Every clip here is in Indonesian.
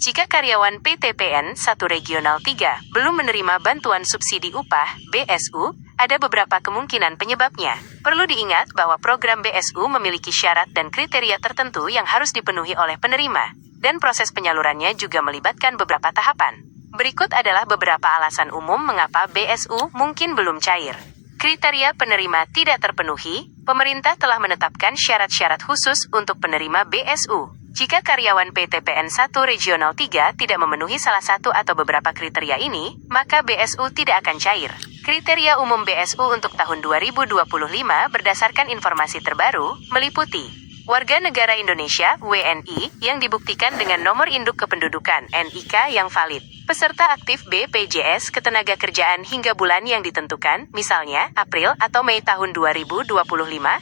Jika karyawan PTPN 1 Regional 3 belum menerima bantuan subsidi upah (BSU), ada beberapa kemungkinan penyebabnya. Perlu diingat bahwa program BSU memiliki syarat dan kriteria tertentu yang harus dipenuhi oleh penerima, dan proses penyalurannya juga melibatkan beberapa tahapan. Berikut adalah beberapa alasan umum mengapa BSU mungkin belum cair. Kriteria penerima tidak terpenuhi. Pemerintah telah menetapkan syarat-syarat khusus untuk penerima BSU. Jika karyawan PTPN 1 Regional 3 tidak memenuhi salah satu atau beberapa kriteria ini, maka BSU tidak akan cair. Kriteria umum BSU untuk tahun 2025 berdasarkan informasi terbaru, meliputi warga negara Indonesia (WNI) yang dibuktikan dengan nomor induk kependudukan (NIK) yang valid, peserta aktif BPJS Ketenagakerjaan hingga bulan yang ditentukan, misalnya April atau Mei tahun 2025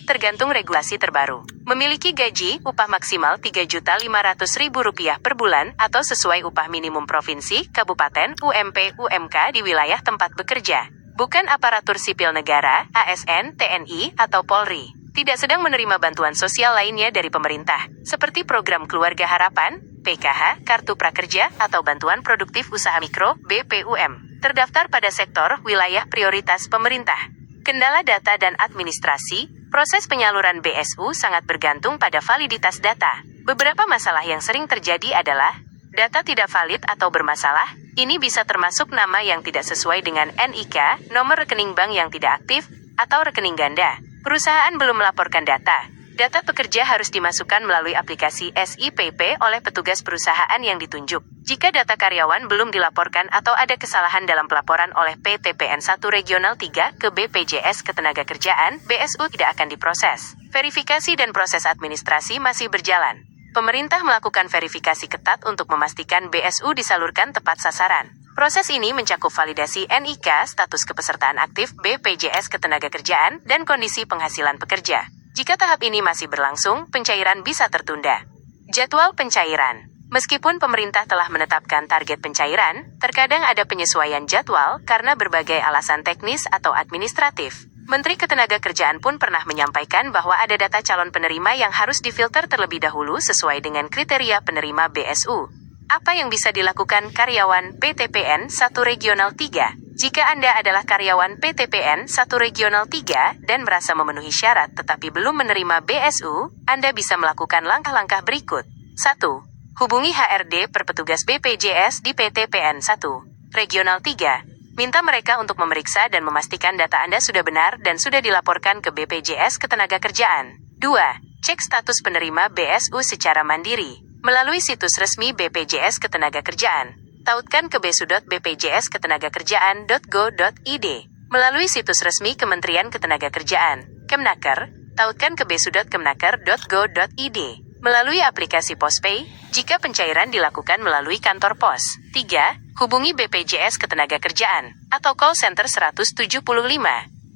tergantung regulasi terbaru, memiliki gaji upah maksimal Rp3.500.000 per bulan atau sesuai upah minimum provinsi, kabupaten, UMP, UMK di wilayah tempat bekerja, bukan aparatur sipil negara, ASN, TNI, atau Polri. Tidak sedang menerima bantuan sosial lainnya dari pemerintah, seperti program Keluarga Harapan, PKH, Kartu Prakerja, atau Bantuan Produktif Usaha Mikro, BPUM, terdaftar pada sektor wilayah prioritas pemerintah. Kendala data dan administrasi, proses penyaluran BSU sangat bergantung pada validitas data. Beberapa masalah yang sering terjadi adalah data tidak valid atau bermasalah. Ini bisa termasuk nama yang tidak sesuai dengan NIK, nomor rekening bank yang tidak aktif, atau rekening ganda. Perusahaan belum melaporkan data. Data pekerja harus dimasukkan melalui aplikasi SIPP oleh petugas perusahaan yang ditunjuk. Jika data karyawan belum dilaporkan atau ada kesalahan dalam pelaporan oleh PTPN 1 Regional 3 ke BPJS Ketenagakerjaan, BSU tidak akan diproses. Verifikasi dan proses administrasi masih berjalan. Pemerintah melakukan verifikasi ketat untuk memastikan BSU disalurkan tepat sasaran. Proses ini mencakup validasi NIK, status kepesertaan aktif BPJS Ketenagakerjaan, dan kondisi penghasilan pekerja. Jika tahap ini masih berlangsung, pencairan bisa tertunda. Jadwal pencairan. Meskipun pemerintah telah menetapkan target pencairan, terkadang ada penyesuaian jadwal karena berbagai alasan teknis atau administratif. Menteri Ketenagakerjaan pun pernah menyampaikan bahwa ada data calon penerima yang harus difilter terlebih dahulu sesuai dengan kriteria penerima BSU. Apa yang bisa dilakukan karyawan PTPN 1 Regional 3? Jika Anda adalah karyawan PTPN 1 Regional 3 dan merasa memenuhi syarat tetapi belum menerima BSU, Anda bisa melakukan langkah-langkah berikut. 1. Hubungi HRD per petugas BPJS di PTPN 1 Regional 3. Minta mereka untuk memeriksa dan memastikan data Anda sudah benar dan sudah dilaporkan ke BPJS Ketenagakerjaan. 2. Cek status penerima BSU secara mandiri melalui situs resmi BPJS Ketenagakerjaan. Tautkan ke besu.bpjsketenagakerjaan.go.id. Melalui situs resmi Kementerian Ketenagakerjaan, Kemnaker, tautkan ke besu.kemnaker.go.id. Melalui aplikasi PosPay, jika pencairan dilakukan melalui kantor pos. 3. Hubungi BPJS Ketenagakerjaan atau call center 175.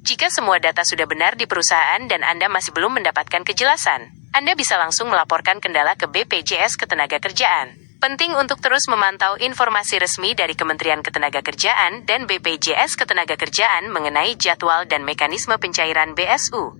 Jika semua data sudah benar di perusahaan dan Anda masih belum mendapatkan kejelasan, Anda bisa langsung melaporkan kendala ke BPJS Ketenagakerjaan. Penting untuk terus memantau informasi resmi dari Kementerian Ketenagakerjaan dan BPJS Ketenagakerjaan mengenai jadwal dan mekanisme pencairan BSU.